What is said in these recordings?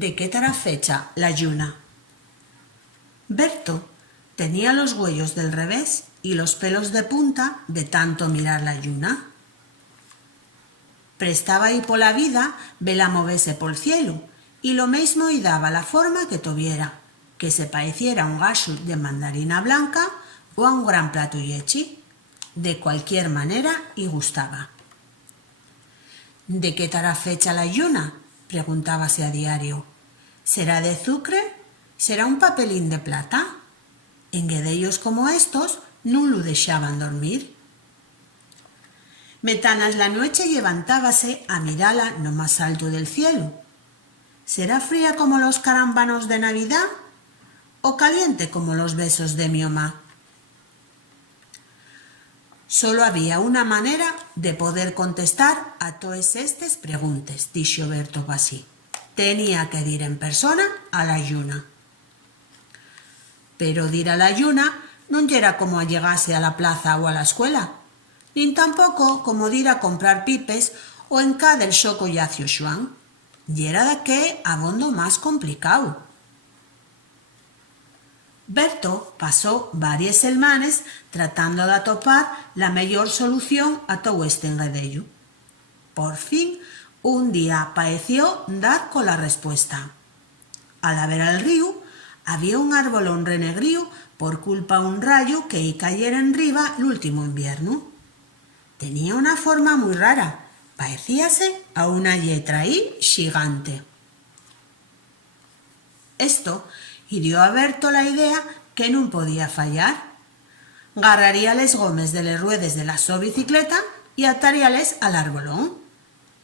¿De qué era fecha la lluna? Berto tenía los huellos del revés y los pelos de punta de tanto mirar la lluna. Prestaba y pola vida vela movese pol cielo y lo mismo y daba la forma que tuviera, que se pareciera a un gacho de mandarina blanca o a un gran plato yechi, de cualquier manera y gustaba. ¿De qué estará fecha la lluna?, preguntábase a diario. ¿Será de zucre? ¿Será un papelín de plata? En guedellos como estos no lo dejaban dormir. Metanas la noche levantábase a mirala no más alto del cielo. ¿Será fría como los carámbanos de Navidad o caliente como los besos de mi mamá? Solo había una manera de poder contestar a todas estas preguntas, dijo Berto así. Tenía que ir en persona a la lluna. Pero dir a la lluna no era como llegase a la plaza o a la escuela, ni tampoco como ir a comprar pipes o en cada del xoco yacio Xuan. Y era de que abondo más complicado. Berto pasó varias semanas tratando de atopar la mejor solución a todo este enredello. Por fin, un día pareció dar con la respuesta. A la vera del río había un arbolón renegrío por culpa de un rayo que y cayera en riba el último invierno. Tenía una forma muy rara, parecíase a una letra I gigante. Esto hirió a Berto la idea que no podía fallar. Garraría les gomes de les ruedes de la so bicicleta y ataríales al arbolón.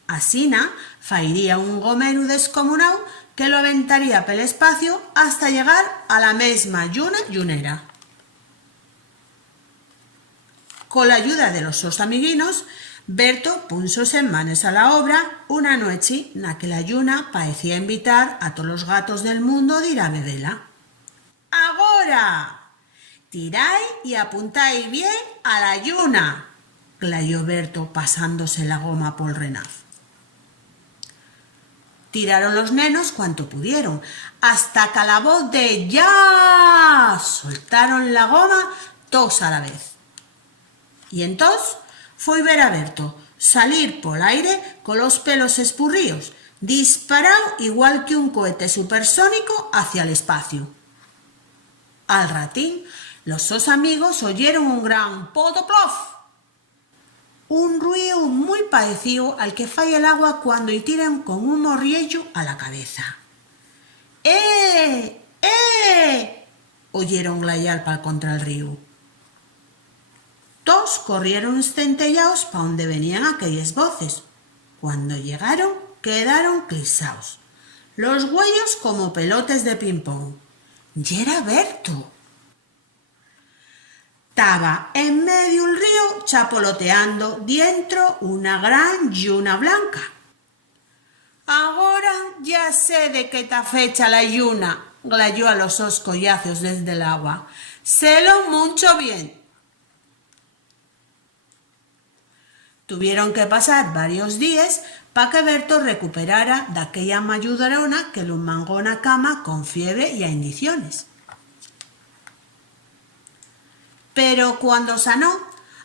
Asina fairía un gomero descomunao que lo aventaría pel espacio hasta llegar a la mesma llunera. Con la ayuda de los sus amiguinos, Berto púnsose en manes a la obra una noche na que la lluna parecía invitar a todos los gatos del mundo de ir a bebela. ¡Agora! Tirai y apuntai bien a la lluna, clayó Berto pasándose la goma por renaz. Tiraron los nenos cuanto pudieron, hasta que a la voz de ¡ya! Soltaron la goma todos a la vez. Y entonces fue ver a Berto salir por aire con los pelos espurríos, disparado igual que un cohete supersónico hacia el espacio. Al ratín, los dos amigos oyeron un gran potoplof, un ruido muy parecido al que falla el agua cuando y tiran con un morriello a la cabeza. ¡Eh! ¡Eh! Oyeron glayar para contra el río. Todos corrieron centellados para donde venían aquellas voces. Cuando llegaron, quedaron clisaos, los huellos como pelotes de ping-pong. Y era Berto. Estaba en medio del río chapoloteando dentro una gran lluna blanca. Ahora ya sé de qué ta fecha la lluna, glayó a los dos collazos desde el agua. Sélo mucho bien. Tuvieron que pasar varios días para que Berto recuperara de aquella mayudarona que lo mangó en la cama con fiebre y a indiciones. Pero cuando sanó,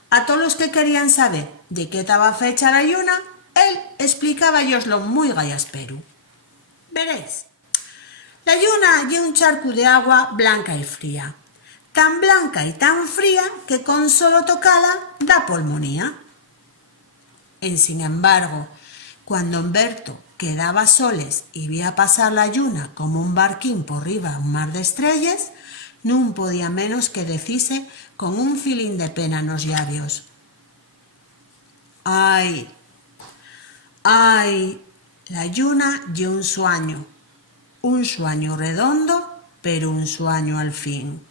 a todos los que querían saber de qué estaba fecha la lluna, él explicaba a ellos lo muy gallaspero. Veréis, la lluna es un charco de agua blanca y fría, tan blanca y tan fría que con solo tocarla da pulmonía. Sin embargo, cuando Berto quedaba soles y veía pasar la lluna como un barquín por riba un mar de estrellas, no podía menos que decirse con un filín de pena en los labios: ¡ay! ¡Ay! La lluna ye un sueño redondo, pero un sueño al fin.